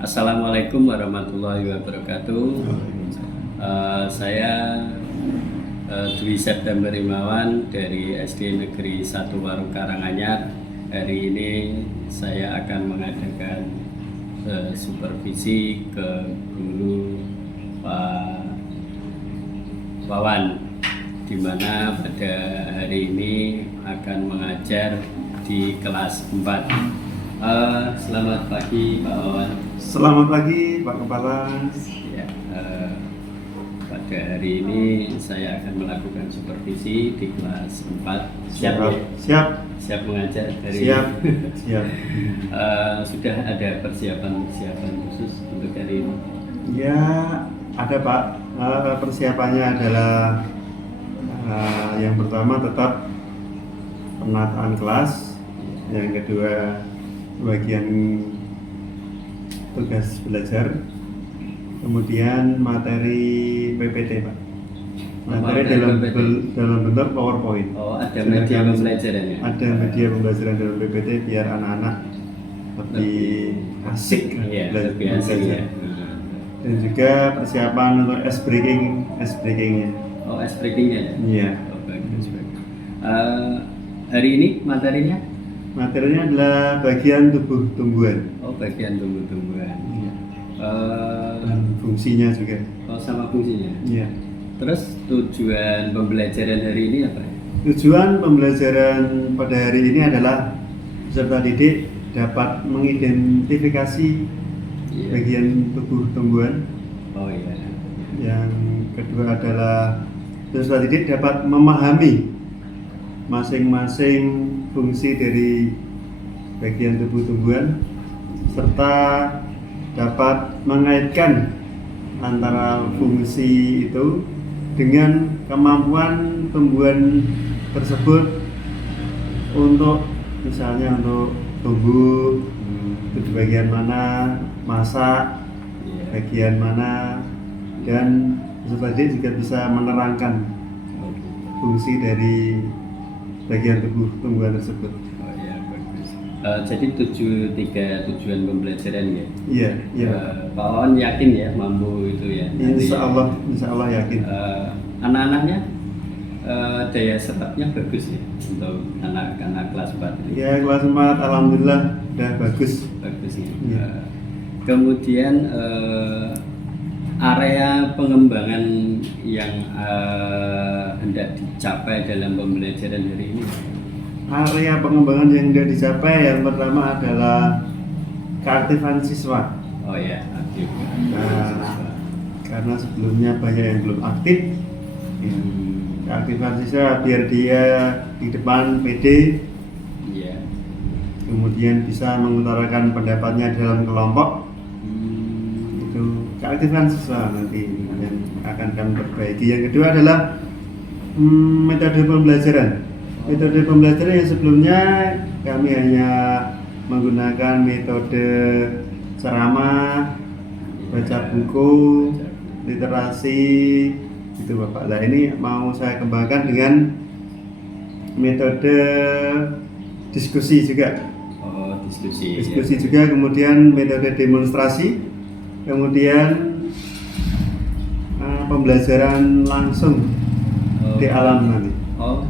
Assalamualaikum warahmatullahi wabarakatuh. Saya Dwi September Imawan dari SD Negeri 1 Warung Karanganyar. Hari ini saya akan mengadakan supervisi ke guru Pak Wawan, di mana pada hari ini akan mengajar di kelas 4. Selamat pagi Pak Wawan. Selamat pagi Pak Kepala. Ya, pada hari ini saya akan melakukan supervisi di kelas 4. Siap ya? Siap. Siap mengajar dari Siap. Siap. Sudah ada persiapan khusus untuk hari ini? Ya, ada Pak. Persiapannya adalah yang pertama tetap penataan kelas, yang kedua bagian tugas belajar, kemudian materi PPT Pak. Materi dalam bentuk PowerPoint. Oh, ada media pembelajaran ya? Ada media pembelajaran dalam PPT biar anak-anak lebih asik lebih asik ya. Dan juga persiapan untuk ice breakingnya. Oh, ice breakingnya ya? Iya. Oh, bagus. Hari ini materinya? Materinya adalah bagian tubuh tumbuhan. Oh, bagian tumbuh-tumbuhan. Iya. Dan fungsinya juga. Oh, sama fungsinya. Iya. Terus tujuan pembelajaran hari ini apa? Tujuan pembelajaran pada hari ini adalah peserta didik dapat mengidentifikasi bagian tubuh tumbuhan. Oh iya. Yang kedua adalah peserta didik dapat memahami masing-masing fungsi dari bagian tubuh tumbuhan, serta dapat mengaitkan antara fungsi itu dengan kemampuan tumbuhan tersebut untuk misalnya untuk tumbuh itu di bagian mana, masak bagian mana, dan peserta didik juga bisa menerangkan fungsi dari bagian tubuh tumbuhan tersebut. Oh ya, bagus. Jadi tiga tujuan pembelajaran ya? Iya, iya. Pak Wawan yakin ya mampu itu ya? Insya Allah yakin. Anak-anaknya daya serapnya bagus ya untuk anak-anak kelas 4 ini? Ya, kelas 4 alhamdulillah udah bagus. Bagus ya. Iya. Kemudian area pengembangan yang hendak dicapai dalam pembelajaran hari ini? Area pengembangan yang sudah dicapai yang pertama adalah keaktifan siswa. Oh ya, aktif. Karena sebelumnya banyak yang belum aktif. Keaktifan siswa biar dia di depan PD, kemudian bisa mengutarakan pendapatnya dalam kelompok. Itu keaktifan siswa nanti yang akan kami perbaiki. Yang kedua adalah metode pembelajaran. Metode pembelajaran yang sebelumnya kami hanya menggunakan metode ceramah, baca buku, literasi, itu Bapak. Nah, ini mau saya kembangkan dengan metode diskusi juga. Oh, diskusi ya. Juga, kemudian metode demonstrasi, kemudian pembelajaran langsung di alam nanti. Oh,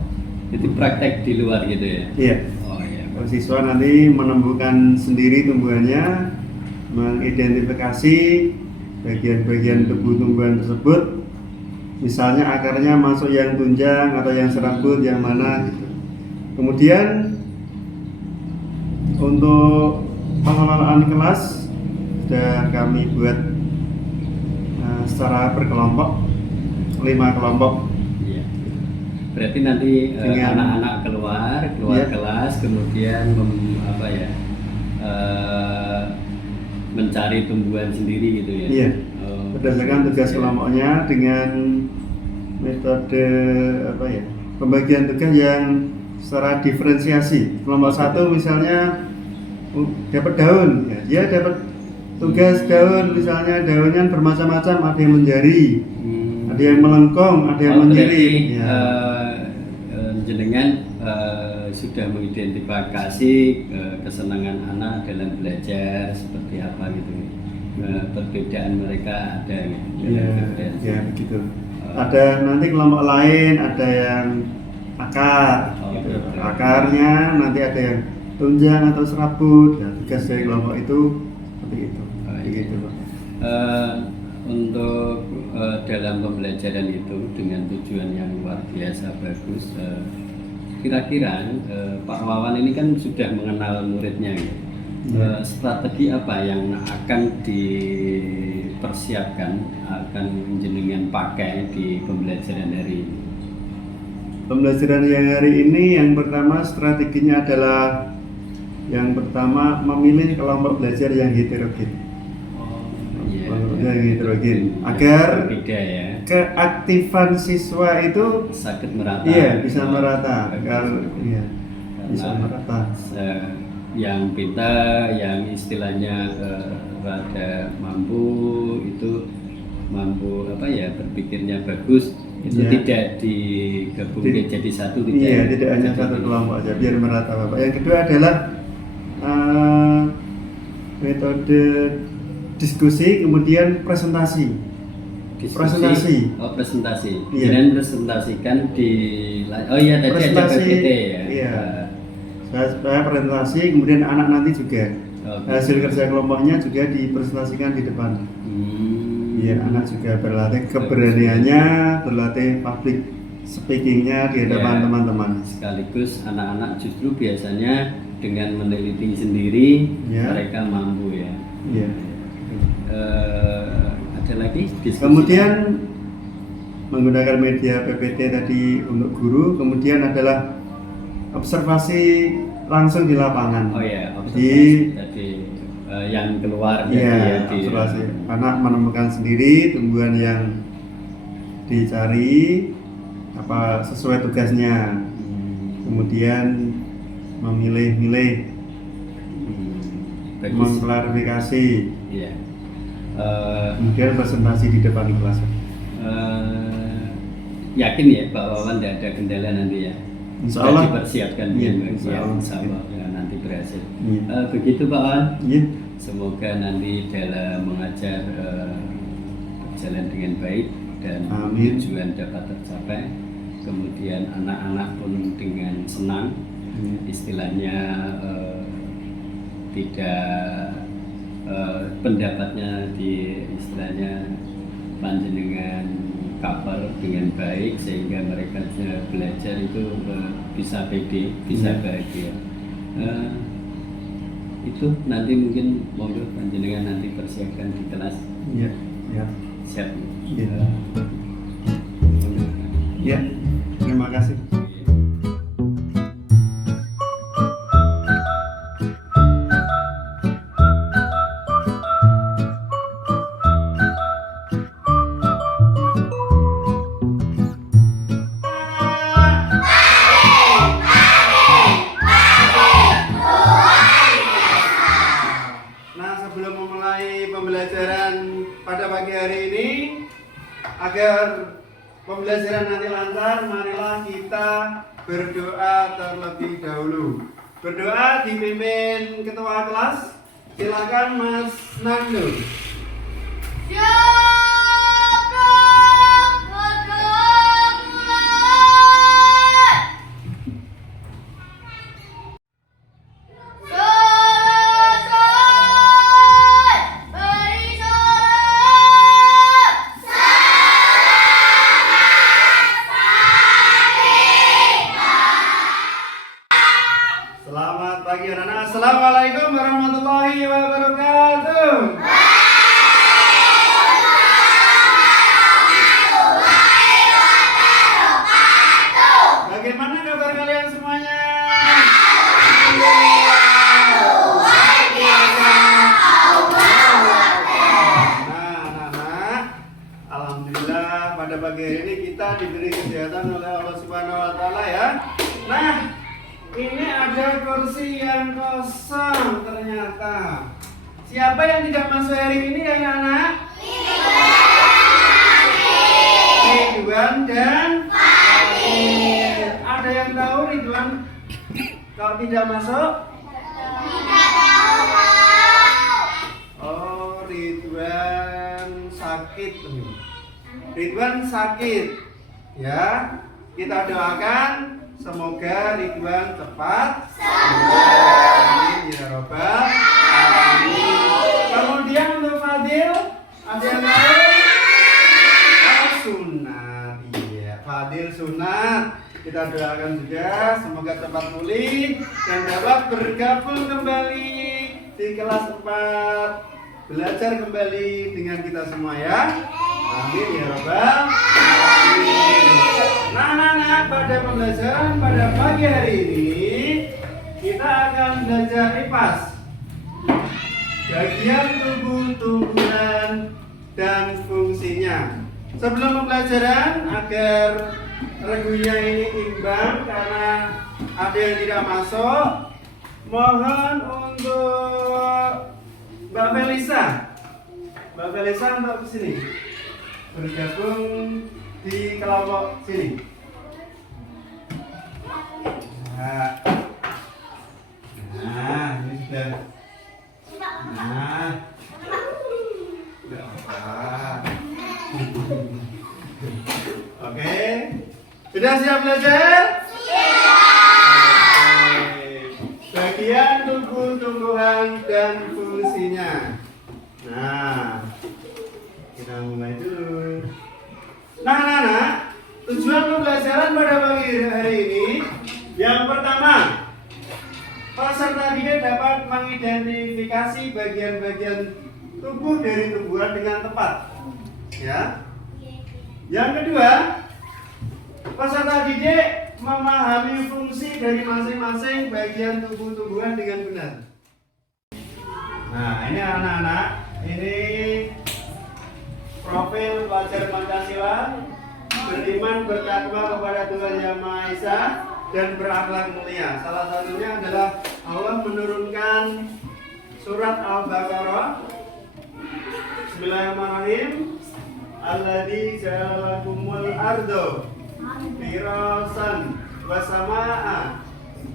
itu praktek di luar gitu ya? Iya. Oh iya. Siswa nanti menemukan sendiri tumbuhannya, mengidentifikasi bagian-bagian tubuh tumbuhan tersebut. Misalnya akarnya masuk yang tunjang atau yang serabut, yang mana gitu. Kemudian untuk pengelolaan kelas sudah kami buat secara berkelompok, 5 kelompok. Iya. Berarti nanti anak-anak keluar kelas, kemudian mencari tumbuhan sendiri gitu ya? Iya. Berdasarkan tugas kelompoknya dengan metode pembagian tugas yang secara diferensiasi. Kelompok 1 misalnya dapat daun, ya, dia dapat tugas daun, misalnya daunnya bermacam-macam, ada yang menjari, ada yang melengkung, ada yang menjadi. Jenengan sudah mengidentifikasi kesenangan anak dalam belajar seperti apa gitu? perbedaan mereka ada gitu. Iya, Diferensi. ya begitu. Ada nanti kelompok lain, ada yang akar, Oh, gitu. gitu. Akarnya nanti ada yang tunjang atau serabut. Nah, tugas dari kelompok itu seperti itu. Oh, iya. Begitu, Pak. Untuk dalam pembelajaran itu dengan tujuan yang luar biasa bagus, kira-kira Pak Wawan ini kan sudah mengenal muridnya ya. Ya. Strategi apa yang akan dipersiapkan, akan jenengan pakai di pembelajaran hari ini? Pembelajaran yang hari ini yang pertama strateginya adalah yang pertama memilih kelompok belajar yang heterogen. Iya, Kelompok yang heterogen agar berbeda ya, keaktifan siswa itu sakit merata. iya bisa merata, Bagus. agar iya bisa Karena, merata. yang pintar, yang istilahnya rada mampu itu mampu apa ya, berpikirnya bagus itu Ya. tidak digabungkan jadi satu, Iya, tidak hanya satu kelompok aja, biar merata, Bapak. Yang kedua adalah metode diskusi, kemudian presentasi. Presentasi. Oh, presentasi. Iya. Dan presentasikan di, oh iya tadi ada Presentasi, PPT ya. iya. Saya presentasi, kemudian anak nanti juga Oke. hasil kerja kelompoknya juga dipresentasikan di depan. Biar anak juga berlatih keberaniannya, berlatih public speakingnya di hadapan Ya. teman-teman. Sekaligus anak-anak justru biasanya dengan meneliti sendiri Ya. mereka mampu ya. Iya. Ada lagi diskusi? Kemudian menggunakan media PPT tadi untuk guru, kemudian adalah observasi langsung di lapangan. Oh ya, observasi Di tadi yang keluar iya, jadi observasi. Anak menemukan sendiri tumbuhan yang dicari apa sesuai tugasnya. Kemudian memilih-milih, bagus. mengklarifikasi, Iya. kemudian presentasi di depan kelas. Yakin ya Pak Wawan tidak ada kendala nanti ya? Insya Sudah Allah. dipersiapkan Iya, dengan baik insya ya, Allah. insya Allah ya, nanti berhasil. Iya. Begitu Pak Wawan. Iya. Semoga nanti dalam mengajar berjalan dengan baik dan Amin. tujuan dapat tercapai. Kemudian anak-anak pun dengan senang, istilahnya tidak pendapatnya di istilahnya panjenengan cover dengan baik sehingga mereka belajar itu bisa pede, bisa bahagia. Itu nanti mungkin monggo panjenengan nanti persiapkan di kelas. Iya. Ya. Siap. Iya. Monggo. Ya. Terima kasih. Nah, sebelum memulai pembelajaran pada pagi hari ini, agar pembelajaran nanti lancar, marilah kita berdoa terlebih dahulu. Berdoa dipimpin ketua kelas. Silakan Mas Nando. Selamat pagi anak-anak. Assalamualaikum warahmatullahi wabarakatuh. Bagaimana kabar kalian semuanya? Nah, anak-anak, alhamdulillah pada pagi hari ini kita diberi kesehatan oleh Allah Subhanahu wa taala ya. Nah, ini ada kursi yang kosong ternyata. Siapa yang tidak masuk hari ini ya anak-anak? Ridwan dan Fadil. Ada yang tahu Ridwan kalau tidak masuk? Oh, Ridwan Ridwan sakit. Ridwan sakit. Ya, kita doakan semoga Ridwan cepat sembuh. Amin ya robbal alamin. Kemudian untuk Fadil, ada yang lain? Sunat. Iya, Fadil sunat. Kita doakan juga semoga cepat pulih dan dapat bergabung kembali di kelas 4, belajar kembali dengan kita semua ya. Amin ya robbal alamin. Nah, pada pembelajaran pada pagi hari ini kita akan belajar IPAS, bagian tubuh, tumbuhan dan fungsinya. Sebelum pembelajaran, agar regunya ini imbang karena ada yang tidak masuk, mohon untuk Mbak Felisa untuk kesini bergabung di kelompok sini. Nah, ini sudah. Nah, tidak apa. Oke, sudah siap belajar? Oke. Bagian tubuh, tumbuhan dan fungsinya. Nah, kita mulai dulu. Nah, tujuan pembelajaran pada pagi hari ini yang pertama, peserta didik dapat mengidentifikasi bagian-bagian tubuh dari tumbuhan dengan tepat. Ya. Yang kedua, peserta didik memahami fungsi dari masing-masing bagian tubuh tumbuhan dengan benar. Nah, ini anak-anak, ini profil pelajar Pancasila, beriman bertakwa kepada Tuhan Yang Maha Esa dan berakhlak mulia. Salah satunya adalah Allah menurunkan surat Al-Baqarah. Bismillahirrahmanirrahim. Alladzi ja'ala lakumul ardo firasan wa samaa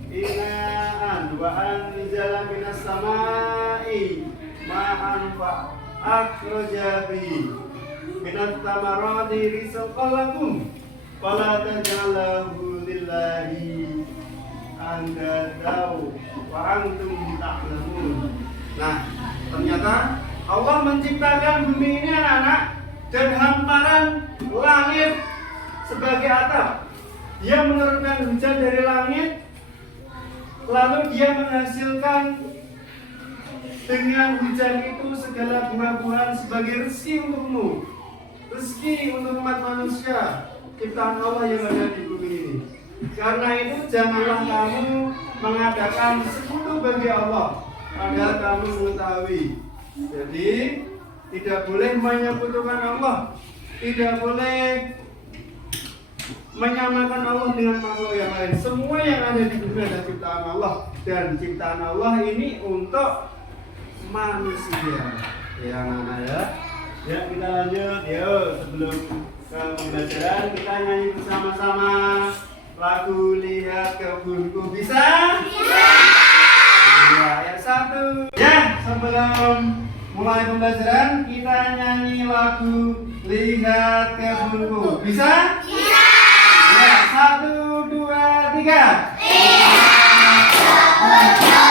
binaan wa anzala minas samai ma'an fa akhraja bihi minat tamarati rizqan lakum fala taj'alahu lillahi andadaw wa antum ta'lamun. Nah, ternyata Allah menciptakan bumi ini anak-anak dan hamparan langit sebagai atap. Dia menurunkan hujan dari langit, lalu dia menghasilkan dengan hujan itu segala buah-buahan sebagai rezeki untukmu, rezeki untuk umat manusia, ciptaan Allah yang ada di bumi ini. Karena itu janganlah kamu mengadakan sekutu bagi Allah, padahal kamu mengetahui. Jadi tidak boleh menyekutukan Allah, tidak boleh menyamakan Allah dengan makhluk yang lain. Semua yang ada di dunia adalah ciptaan Allah, dan ciptaan Allah ini untuk manusia. Ya anak-anak ya. Ya, kita lanjut. Yuk, sebelum ke pembelajaran kita nyanyi bersama-sama lagu Lihat Kebunku. Bisa? Bisa. Ya, yang satu. Ya, sebelum mulai pembelajaran kita nyanyi lagu Lihat Kebunku. Bisa? Bisa. Ya, 1, 2, 3. Lihat kebunku.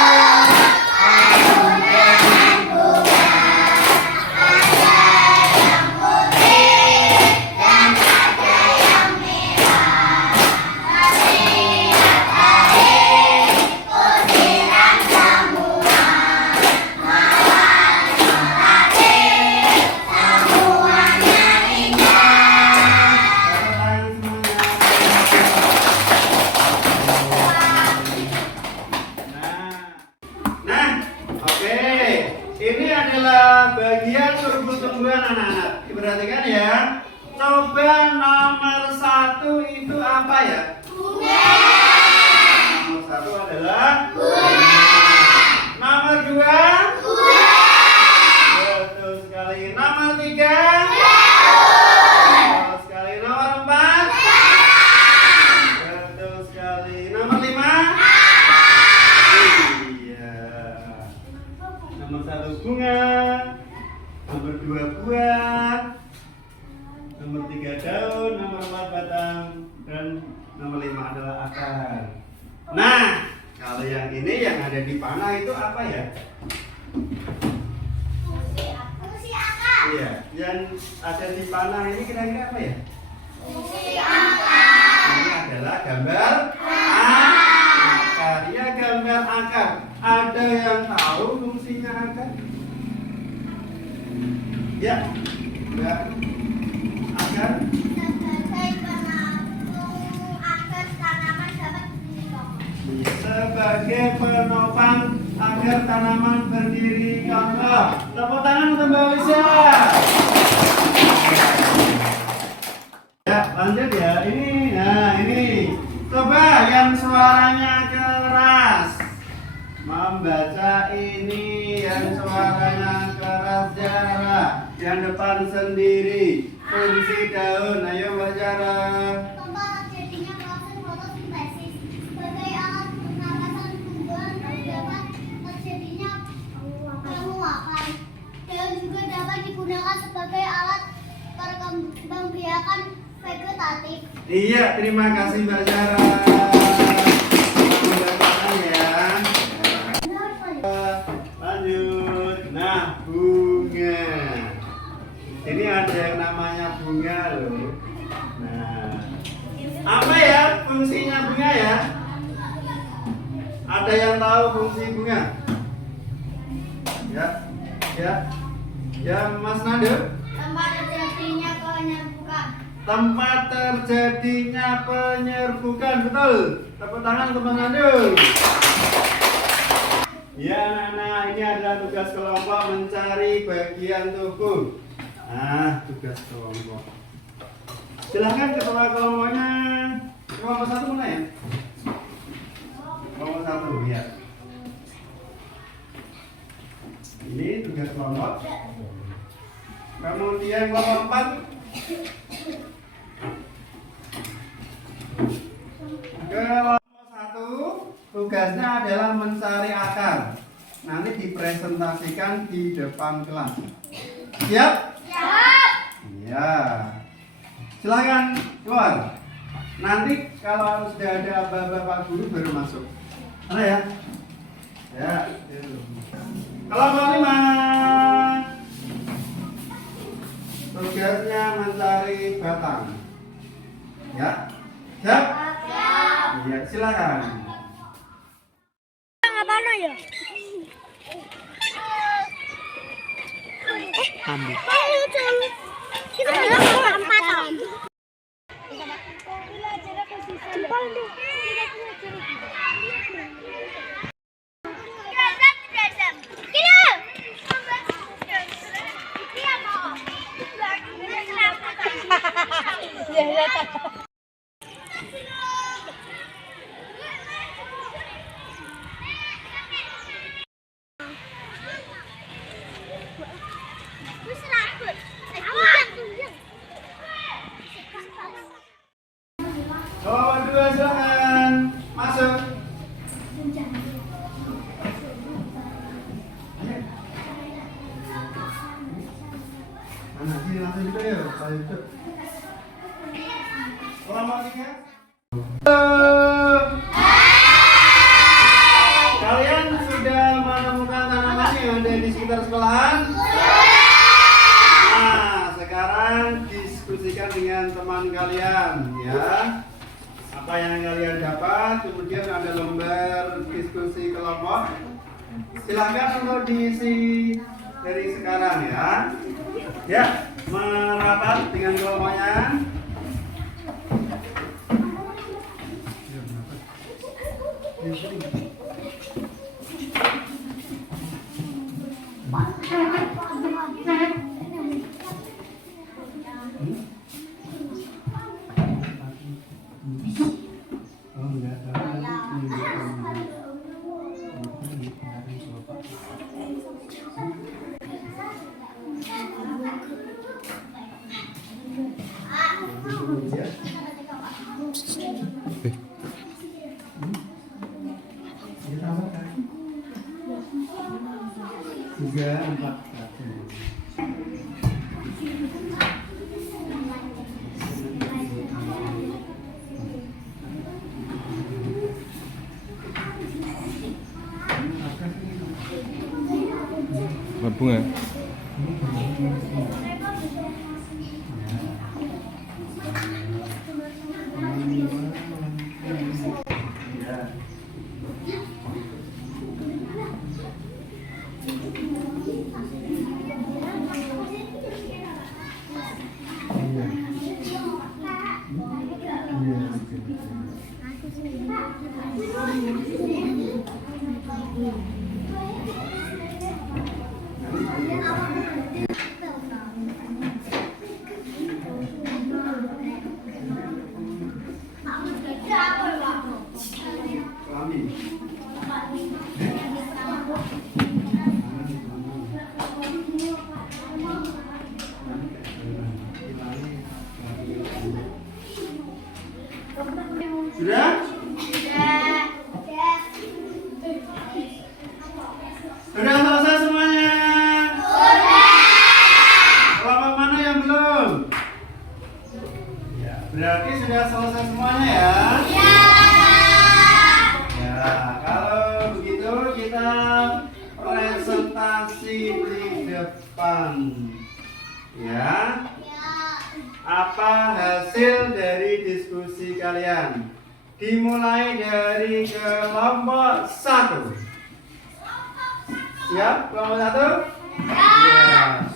Bagian tumbuh-tumbuhan anak-anak. Diperhatikan ya. Coba nomor 1 itu apa ya? Bunga. Nomor 1 adalah bunga. Nomor 2? Buah. Betul sekali. Nomor 3? Betul sekali. Nomor 4? Betul sekali. Nomor 5? Iya. Nomor 1 bunga. nomor 2 buah, nomor 3 daun, nomor 4 batang, dan nomor 5 adalah akar. Nah, kalau yang ini yang ada di panah itu apa ya? Fungsi akar. Iya, yang ada di panah ini kira-kira apa ya? Fungsi akar. Ini adalah gambar akar. Ya, gambar akar. Ada yang tahu fungsinya akar? Ya, enggak. Akar. Sebagai penopang agar tanaman berdiri kokoh. Sebagai penopang agar tanaman berdiri kokoh. Tepuk tangan untuk Mbak Lisa. Ya, lanjut ya. Ini. Coba yang suaranya keras. Membaca ini yang suaranya keras Jara. Yang depan sendiri. Fungsi daun. Ayo Mbak Jara. Tempat terjadinya proses fotosintesis sebagai alat pernapasan tumbuhan dapat terjadinya penguapan. Daun juga dapat digunakan sebagai alat perkembangbiakan vegetatif. Iya, terima kasih Mbak Jara. Selamat ya. Lanjut. Nah, bunga. Ini ada yang namanya bunga loh. Nah, apa ya fungsinya bunga ya? Ada yang tahu fungsi bunga? Ya, Mas Nado. Tempat terjadinya penyerbukan. Tempat terjadinya penyerbukan, betul. Tepuk tangan untuk Mas Nado. Ya, anak-anak, ini adalah tugas kelompok mencari bagian tubuh. Nah, tugas kelompok. Silahkan ketua kelompoknya. Kelompok 1 mana ya? Kelompok 1, ya. Ini tugas kelompok. Kemudian kelompok 4. Kelompok 1 tugasnya adalah mencari akar. Nanti dipresentasikan di depan kelas. Siap? Siap. Iya. Silakan keluar. Nanti kalau sudah ada bapak guru baru masuk. Mana ya? Ya. Itu. Kelompok 5. Tugasnya mencari batang. Ya. Siap? Siap. Iya, silakan. Apa ya? Ambil. Kita lompatan. Kelompok 2 silakan masuk. Mana sih langsung juga ya? Ayo itu. Kelompok 3. Kalian sudah menemukan tanaman yang ada di sekitar sekolahan? Nah, sekarang diskusikan dengan teman kalian ya. Apa yang kalian dapat, kemudian ada lembar diskusi kelompok. Silahkan untuk diisi dari sekarang ya. Ya, merapat dengan kelompoknya. Oh, enggak Tiga, empat, satu. bunga. Sudah? Sudah selesai semuanya? Kelompok mana yang belum? Ya, berarti sudah selesai semuanya ya? Ya, kalau begitu kita presentasi di depan. Ya. Apa hasil dari diskusi kalian? Dimulai dari kelompok 1. Siap? Kelompok 1? Ya.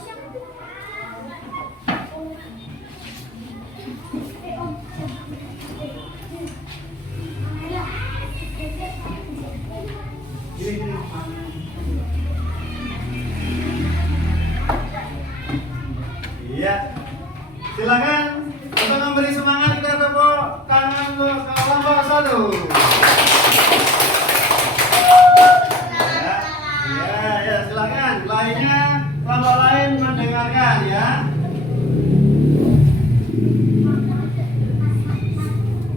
Iya. Silakan untuk memberi semangat kita tepuk tangan untuk kelompok 1. Ya, silakan. Lainnya kelompok lain mendengarkan ya.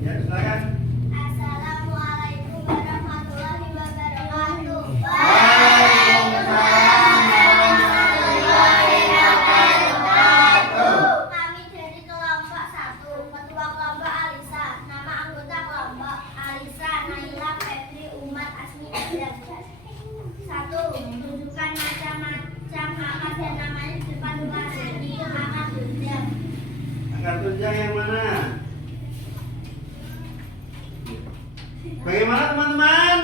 Ya, silakan. Assalamualaikum warahmatullahi wabarakatuh. Kami dari kelompok 1, ketua kelompok Alisa, nama anggota kelompok Alisa, Naila, Febri, Umat, Asmi, dan 1. Tunjukkan macam-macam angka dan namanya di depan kelas. Ini angka tunjang. Angka tunjang yang mana? Bagaimana teman-teman?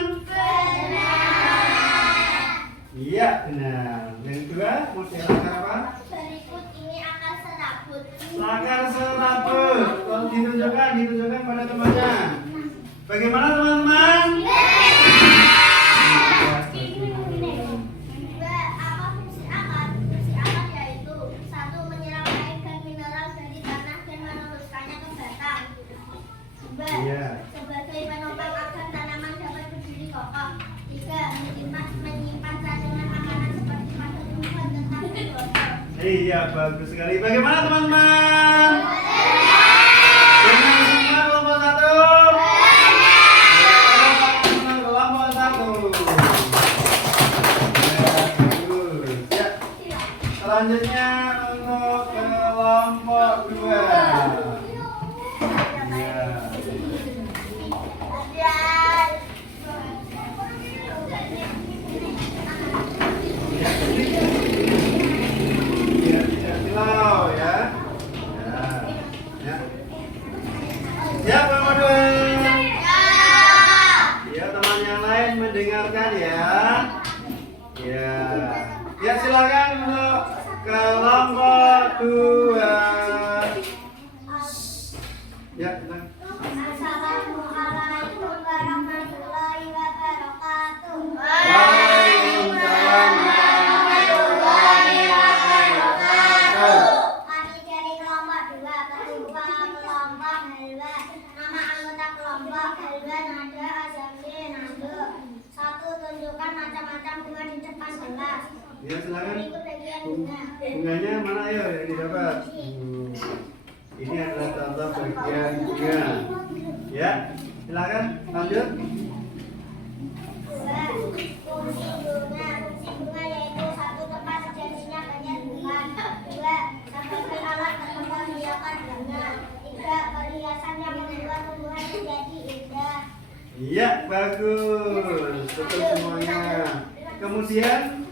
Iya, benar. Yang kedua, mau siapa apa? Berikut ini akar serabut. Akar serabut. Tolong ditunjukkan pada temannya. Bagaimana teman-teman? Dua, apa fungsi akar? Fungsi akar yaitu 1. Menyerap air dan mineral dari tanah dan meneruskannya ke batang. 2. Iya. Sebagai penopang agar tanaman dapat berdiri kokoh. 3. Menyimpan cadangan makanan seperti pada tumbuhan tetap gosong. Iya, bagus sekali. Bagaimana teman-teman? Dengan semua kelompok 1? Kelompok 1. Bagus. Ya. Selanjutnya untuk kelompok 2. Ya. Silau ya. Ya. Siap kelompok 2. Ya, teman yang lain mendengarkan ya. Ya. Ya, silakan untuk kelompok 2. Ya, silakan. Assalamualaikum warahmatullahi wabarakatuh. Waalaikumsalam warahmatullahi wabarakatuh. Kami dari kelompok 2, ketua kelompok Halwa. Nama anggota kelompok Halwa, Nada, Azamli, Nando. 1. Tunjukkan macam-macam bunga di depan kelas. Ya, silakan. Berikut bagian bunga. Bunganya mana ayo yang didapat? Ini adalah contoh bagian bunga. Ya, silakan lanjut. 2. Fungsi bunga. Fungsi bunga yaitu 1. Tempat terjadinya banyak bunga. 2. Sebagai alat berkembang biakan bunga. 3. Perhiasan yang membuat tumbuhan menjadi indah. Iya, bagus. Betul semuanya. Kemudian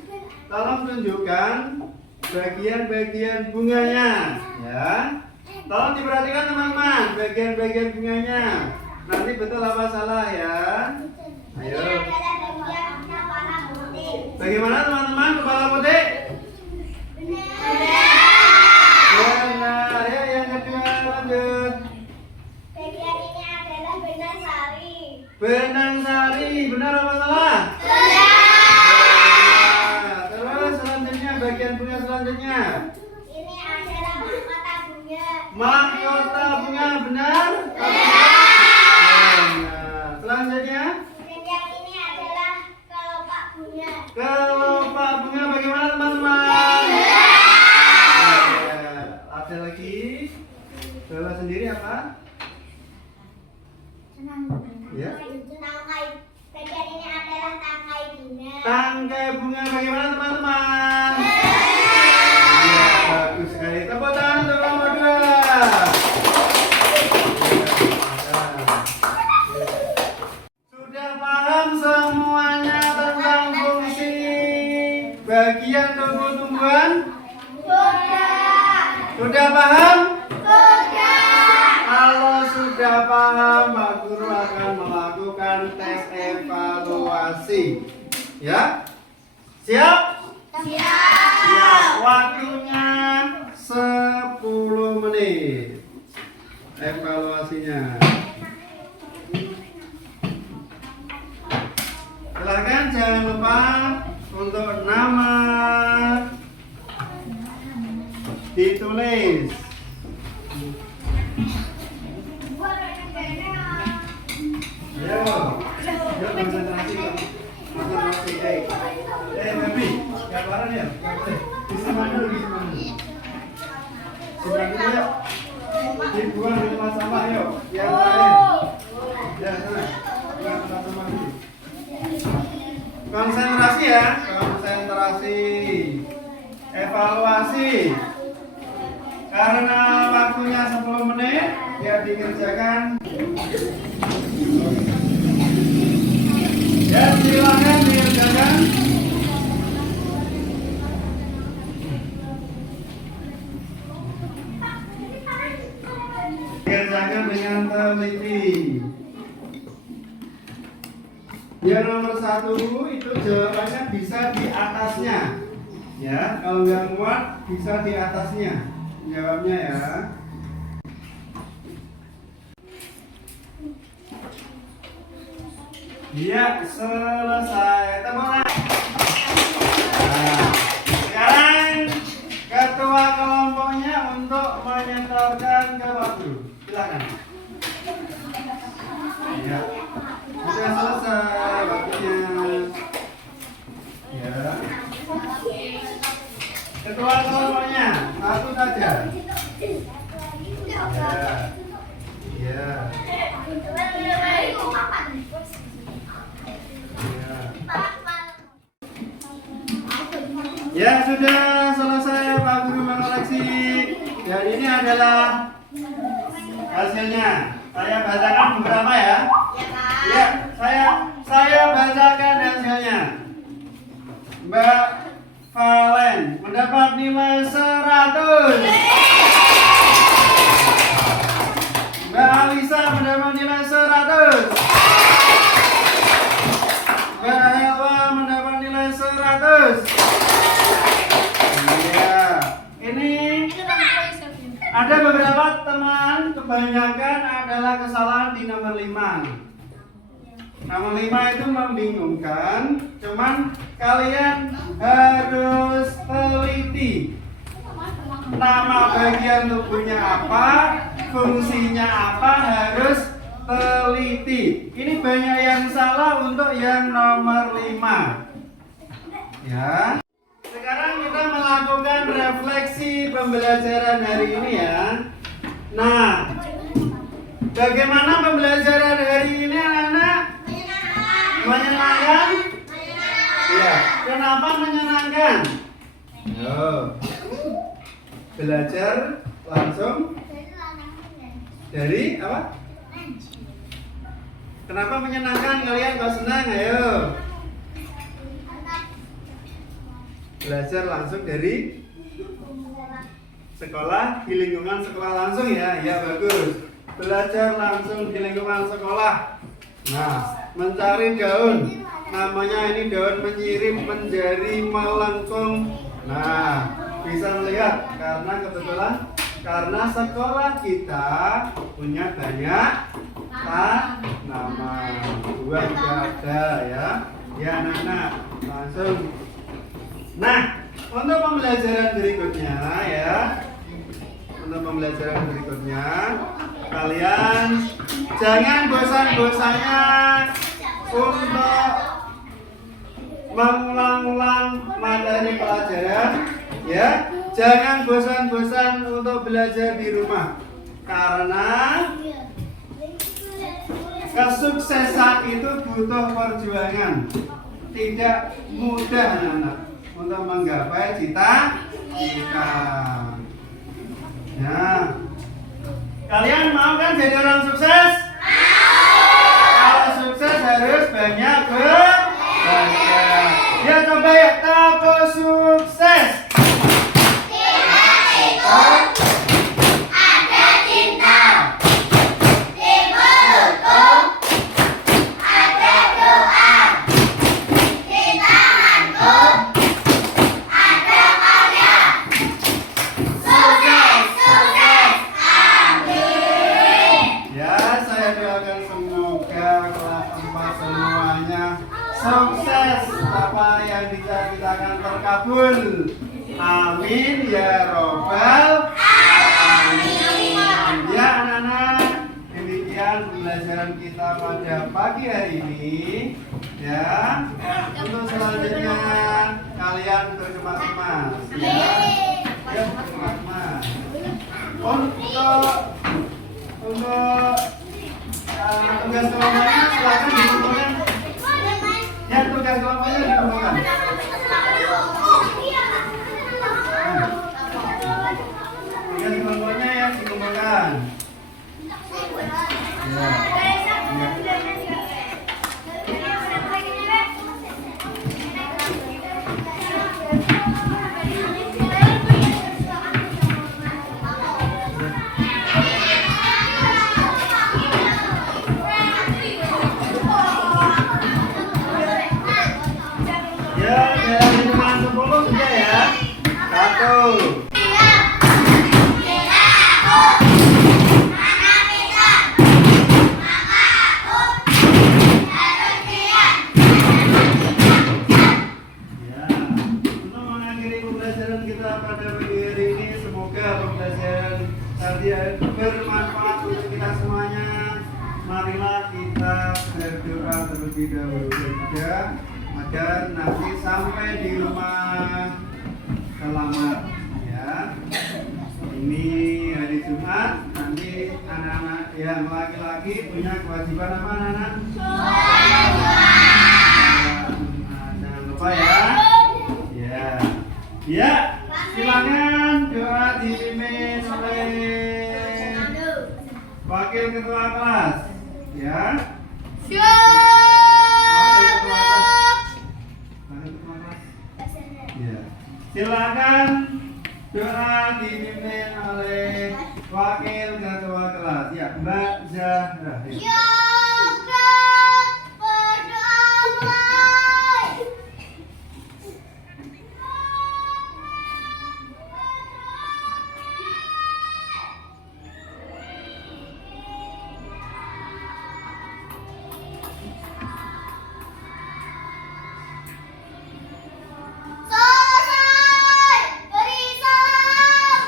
tolong tunjukkan bagian-bagian bunganya, ya. Tolong diperhatikan teman-teman, bagian-bagian bunganya. Nanti betul apa salah ya? Ayo. Ini adalah bagian kepala putih. Bagaimana teman-teman kepala putih? Benar. Benar. Ya, yang kedua lanjut. Bagian ini adalah benang sari. Benang sari, benar apa salah? Benar. Benar. Terus selanjutnya bagian bunga selanjutnya. Ini adalah mahkota bunga. Mahkota bunga, benar? Benar. Selanjutnya Dan yang ini adalah kelopak bunga. kelopak bunga, bagaimana teman-teman? Ada lagi. Bawa sendiri apa? Ya. Tangkai. Bagian ini adalah tangkai bunga. Tangkai bunga, bagaimana teman-teman? Ya, bagus sekali. Tepuk tangan untuk nomor 2. Sudah paham semuanya tentang fungsi bagian tumbuh-tumbuhan? Sudah paham? Kalau sudah paham, Pak Guru akan melakukan tes evaluasi. Ya? Siap? Siap. Waktunya 10 menit. Evaluasinya. Silakan jangan lupa untuk nama ditulis. Ayo, yuk konsentrasi, konsentrasi. Baby, gambaran ya, bisa mana dulu, bisa mana? Simpan dulu yuk, dibuang di tempat sampah yuk, yang lain. Ya, sana, buang tempat sampah dulu. Konsentrasi ya, konsentrasi. Evaluasi. Karena waktunya 10 menit, ya dikerjakan. Ya, silakan dikerjakan. Kerjakan dengan teliti. Yang nomor 1 itu jawabannya bisa di atasnya. Ya, kalau nggak muat bisa di atasnya. Jawabnya ya. Ya, selesai. Teman-teman. Nah, sekarang ketua kelompoknya untuk menyetorkan ke waktu. Silakan. Ya. Sudah selesai waktunya. Ya. Ketua kelompoknya satu saja. Ya. Ya, sudah selesai Pak Guru mengoreksi. Dan ini adalah hasilnya. Saya bacakan beberapa ya. Ya, saya bacakan hasilnya. Mbak Valen mendapat nilai 100. Mbak Alisa mendapat nilai 100. Mbak Helwa mendapat nilai 100. Iya. Ini ada beberapa teman, kebanyakan adalah kesalahan di nomor 5. Nomor 5 itu membingungkan, cuman kalian harus teliti. Nama bagian tubuhnya apa, fungsinya apa, harus teliti. Ini banyak yang salah untuk yang nomor 5. Ya. Sekarang kita melakukan refleksi pembelajaran hari ini ya. Nah, bagaimana pembelajaran hari ini anak-anak? Menyenangkan? Ya. Kenapa menyenangkan? Yo. Belajar langsung dari apa? Kenapa menyenangkan? Kalian kok senang? Ayo. belajar langsung dari sekolah, di lingkungan sekolah langsung ya. Ya bagus. Belajar langsung di lingkungan sekolah. Nah, mencari daun. Namanya ini daun menyirip, menjadi, melengkung. Nah, bisa melihat karena sekolah kita punya banyak tanaman. Buah juga ada ya. Ya anak-anak, langsung. Nah, untuk pembelajaran berikutnya ya. Untuk pembelajaran berikutnya, kalian jangan bosan-bosannya untuk mengulang-ulang materi pelajaran ya. Jangan bosan-bosan untuk belajar di rumah. Karena kesuksesan itu butuh perjuangan. Tidak mudah anak-anak untuk menggapai cita-cita. Nah, kalian mau kan jadi orang sukses? Kalau sukses harus banyak belajar. Ya coba ya, tepuk sukses. Ada cinta di buku, ada doa di tanganku, ada karya. Sukses, sukses, amin. Ya, saya doakan semoga kelas 4 semuanya sukses. Apa yang dicita-citakan terkabul. Amin ya robbal alamin. Ya anak-anak, demikian pembelajaran kita pada pagi hari ini. Ya, untuk selanjutnya kalian berkemas-kemas. Ya, berkemas-kemas. Untuk tugas kelompoknya silakan dikumpulkan. Ya, tugas kelompoknya dikumpulkan. Tugas kelompoknya yang dikumpulkan. Ya. Ya, dari lingkungan 10 sudah ya. 1. Ya, untuk mengakhiri pembelajaran kita pada pagi hari ini, semoga pembelajaran tadi bermanfaat untuk kita semuanya. Marilah kita berdoa terlebih dahulu juga agar nanti sampai di rumah selamat ya. Ini hari Jumat, nanti anak-anak yang laki-laki punya kewajiban apa anak-anak? Jangan lupa ya. Ya. Ya, silakan doa dipimpin oleh Wakil Ketua kelas. Ya. Wakil Ketua kelas. Ya. Silakan doa dipimpin oleh Wakil Ketua kelas. Ya, Mbak Zahra. Ya. Selesai beri salam.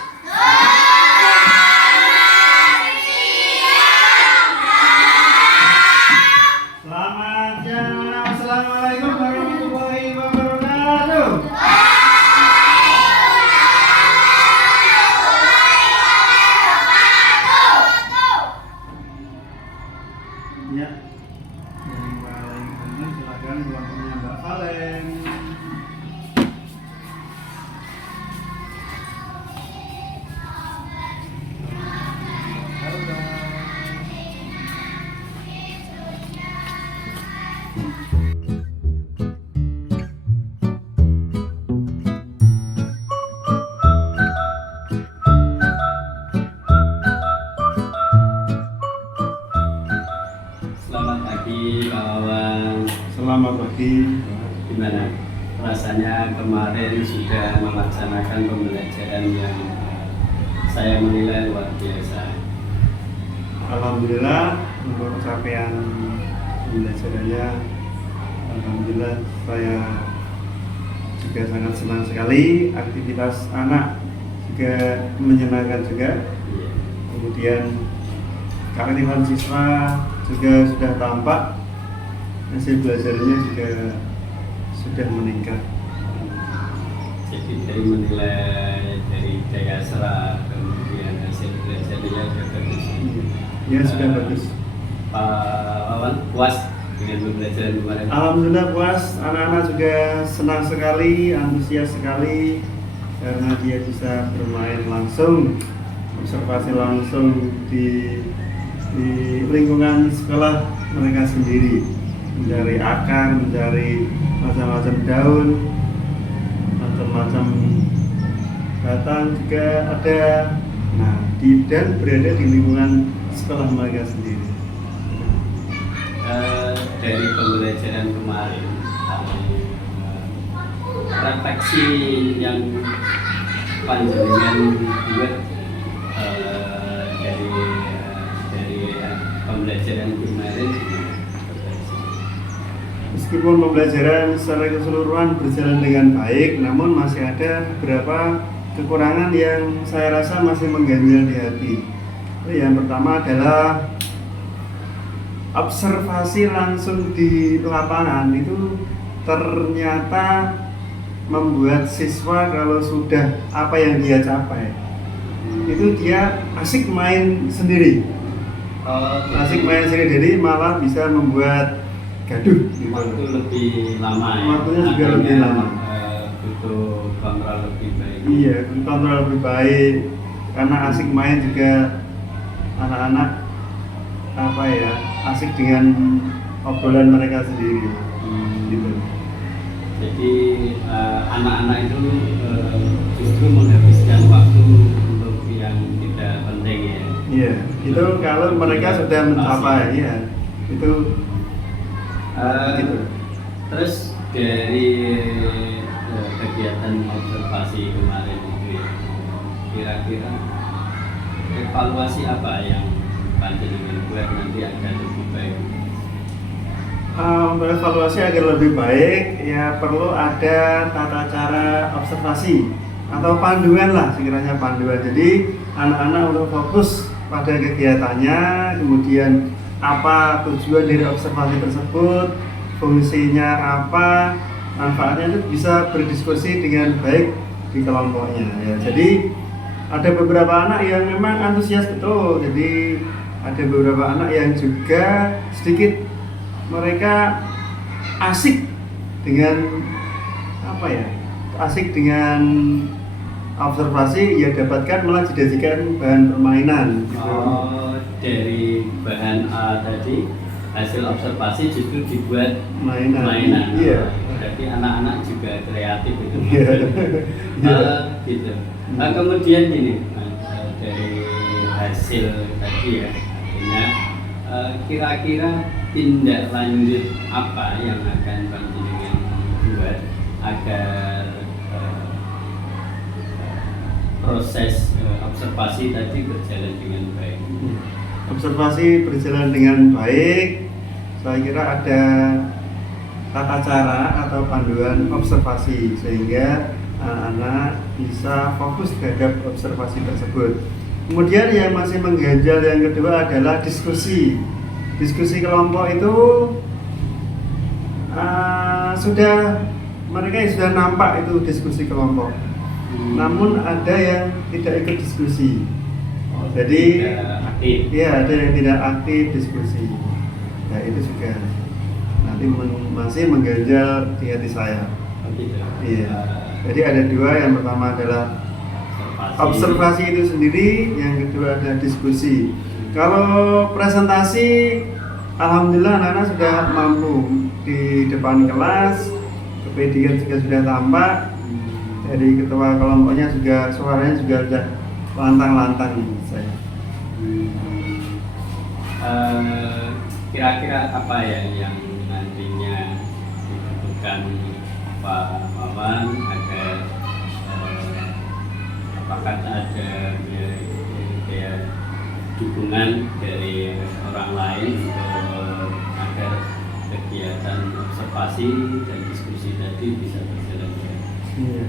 Selamat pagi. Gimana rasanya kemarin sudah melaksanakan pembelajaran yang saya menilai luar biasa. Alhamdulillah untuk capaian pembelajarannya, alhamdulillah saya juga sangat senang sekali. Aktivitas anak juga menyenangkan juga. Iya. Kemudian keaktifan siswa juga sudah tampak, hasil belajarnya juga sudah meningkat. Jadi dari menilai dari daya serap, kemudian hasil belajarnya juga bagus. Ya sudah bagus. Pak Wawan puas dengan pembelajaran kemarin? Alhamdulillah puas, anak-anak juga senang sekali, antusias sekali karena dia bisa bermain langsung, observasi langsung di lingkungan sekolah mereka sendiri, mencari akar, mencari macam-macam daun, macam-macam batang juga ada. Nah, dan berada di lingkungan sekolah mereka sendiri. Dari pembelajaran kemarin, refleksi yang panjenengan buat dari pembelajaran kemarin. Meskipun pembelajaran secara keseluruhan berjalan dengan baik, namun masih ada beberapa kekurangan yang saya rasa masih mengganjal di hati. Yang pertama adalah observasi langsung di lapangan itu ternyata membuat siswa kalau sudah apa yang dia capai itu dia asik main sendiri. Asik main sendiri, jadi malah bisa membuat gaduh gitu. Waktu lebih lama ya. Waktunya juga lebih lama. Butuh kontrol lebih baik. Iya, kontrol lebih baik karena asik main juga, anak-anak apa ya, asik dengan obrolan mereka sendiri. Gitu. Jadi anak-anak itu justru menghabiskan waktu untuk yang tidak penting ya. Iya, itu kalau mereka sudah mencapai, ya itu. Gitu. Terus dari kegiatan observasi kemarin itu ya, kira-kira evaluasi apa yang panjenengan buat nanti akan lebih baik? Untuk evaluasi agar lebih baik, ya perlu ada tata cara observasi atau panduan lah, sekiranya panduan. Jadi anak-anak untuk fokus pada kegiatannya, kemudian apa tujuan dari observasi tersebut, fungsinya apa, manfaatnya itu bisa berdiskusi dengan baik di kelompoknya. Ya. Jadi ada beberapa anak yang memang antusias betul, jadi ada beberapa anak yang juga sedikit mereka asik dengan apa ya, asik dengan observasi, ya dapatkan malah dijadikan bahan permainan gitu. Oh, dari bahan A tadi hasil observasi justru dibuat mainan. Iya. Berarti anak-anak juga kreatif itu. Iya. Gitu. Kemudian gini, dari hasil tadi ya, artinya kira-kira tindak lanjut apa yang akan panjenengan buat agar proses observasi tadi berjalan dengan baik? Observasi berjalan dengan baik, saya kira ada tata cara atau panduan observasi sehingga anak-anak bisa fokus terhadap observasi tersebut. Kemudian yang masih mengganjal yang kedua adalah diskusi. Diskusi kelompok itu mereka sudah nampak itu diskusi kelompok. Namun ada yang tidak ikut diskusi. Jadi ya ada yang tidak aktif diskusi. Nah itu juga nanti masih mengganjal di hati saya. Iya. Jadi ada dua, yang pertama adalah observasi itu sendiri, yang kedua ada diskusi. Kalau presentasi, alhamdulillah anak-anak sudah mampu di depan kelas, kepedean juga sudah tampak. Dari ketua kelompoknya juga suaranya juga sudah lantang-lantang saya. Kira-kira apa ya yang nantinya mendoakan Pak Wawan agar apakah ada dukungan dari orang lain untuk agar kegiatan observasi dan diskusi tadi bisa berjalan baik. Iya.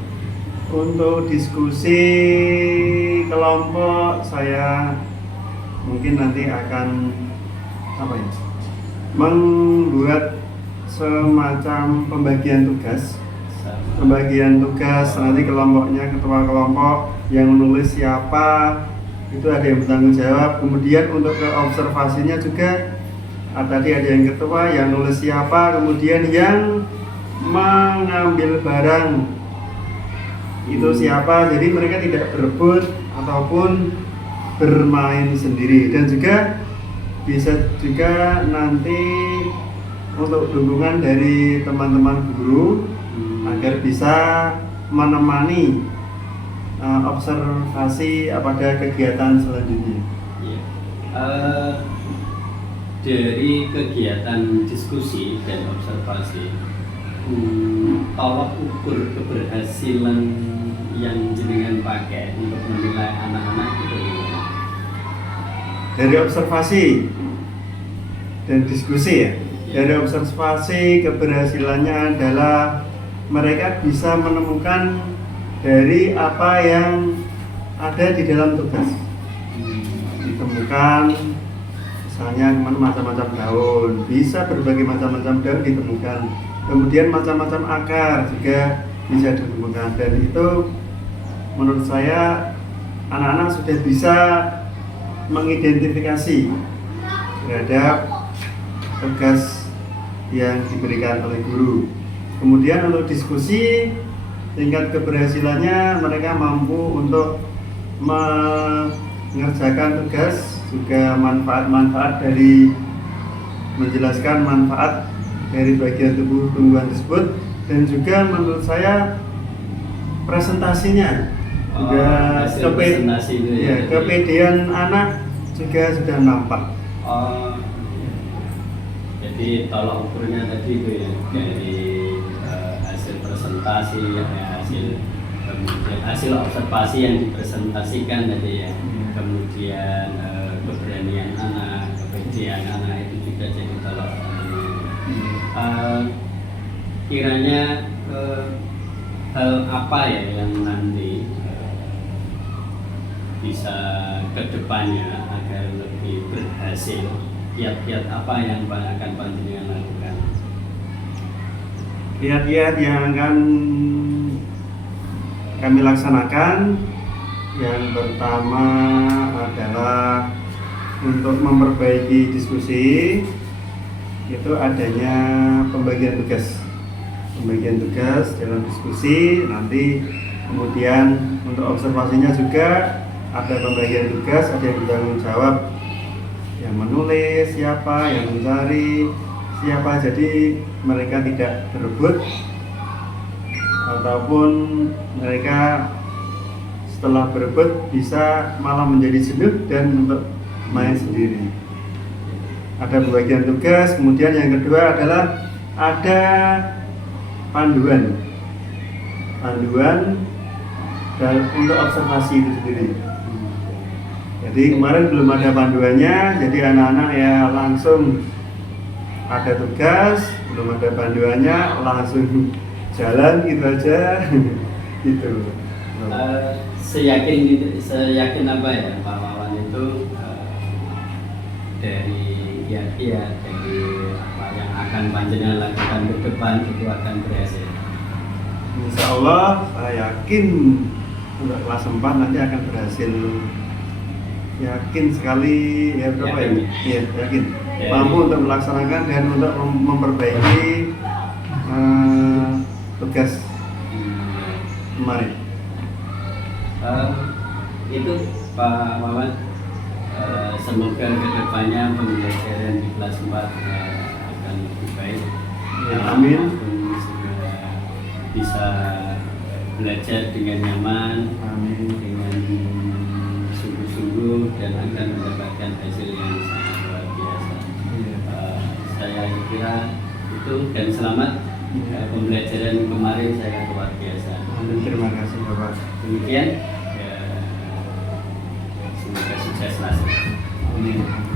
Untuk diskusi kelompok saya mungkin nanti akan membuat semacam pembagian tugas. Pembagian tugas nanti kelompoknya, ketua kelompok yang menulis siapa itu ada yang bertanggung jawab. Kemudian untuk ke observasinya juga tadi ada yang ketua yang nulis siapa, kemudian yang mengambil barang itu siapa. Jadi mereka tidak berebut ataupun bermain sendiri. Dan juga bisa juga nanti untuk dukungan dari teman-teman guru agar bisa menemani observasi pada kegiatan selanjutnya. Ya. Dari kegiatan diskusi dan observasi, tolak ukur keberhasilan yang jenengan pakai untuk menilai anak-anak itu gimana? Dari observasi dan diskusi ya. Dari observasi keberhasilannya adalah mereka bisa menemukan dari apa yang ada di dalam tugas. Ditemukan misalnya macam-macam daun, bisa berbagai macam-macam daun ditemukan. Kemudian macam-macam akar juga bisa ditemukan, dan itu menurut saya anak-anak sudah bisa mengidentifikasi terhadap tugas yang diberikan oleh guru. Kemudian untuk diskusi, tingkat keberhasilannya mereka mampu untuk mengerjakan tugas, juga manfaat-manfaat dari menjelaskan manfaat dari bagian tubuh tumbuhan tersebut, dan juga menurut saya presentasinya juga kepedean anak juga sudah nampak. Jadi tolak ukurnya tadi itu ya, dari hasil presentasi, kemudian hasil observasi yang dipresentasikan tadi ya, kemudian keberanian anak, kepedean anak itu juga jadi tolak ukurnya. Kiranya hal apa ya yang nanti bisa kedepannya agar lebih berhasil? Kiat-kiat apa yang akan panjenengan lakukan? Kiat-kiat yang akan kami laksanakan, yang pertama adalah untuk memperbaiki diskusi, itu adanya pembagian tugas. Pembagian tugas dalam diskusi, nanti kemudian untuk observasinya juga ada pembagian tugas, ada yang bertanggung jawab, yang menulis siapa, yang mencari siapa. Jadi mereka tidak berebut ataupun mereka setelah berebut bisa malah menjadi jenuh dan untuk main sendiri. Ada pembagian tugas. Kemudian yang kedua adalah ada panduan dan untuk observasi itu sendiri. Jadi kemarin belum ada panduannya, jadi anak-anak ya langsung ada tugas, belum ada panduannya, langsung jalan gitu aja, gitu. Seyakin apa ya Pak Wawan itu dari kiat-kiat dari apa yang akan panjenengan lakukan ke depan itu akan berhasil. Insya Allah saya yakin untuk kelas 4 nanti akan berhasil. Yakin sekali ya, berapa ya? Iya, yakin. Mampu untuk melaksanakan dan untuk memperbaiki tugas kemarin. Itu Pak Wawan, semoga kedepannya pembelajaran di kelas 4 akan lebih baik. Ya, amin. Bisa belajar dengan nyaman, amin, dengan sungguh-sungguh, dan akan mendapatkan hasil yang sangat luar biasa. Saya kira itu, dan selamat Pembelajaran kemarin saya luar biasa. Amin, terima kasih Bapak. Demikian, ya, semoga sukses selalu. Amin.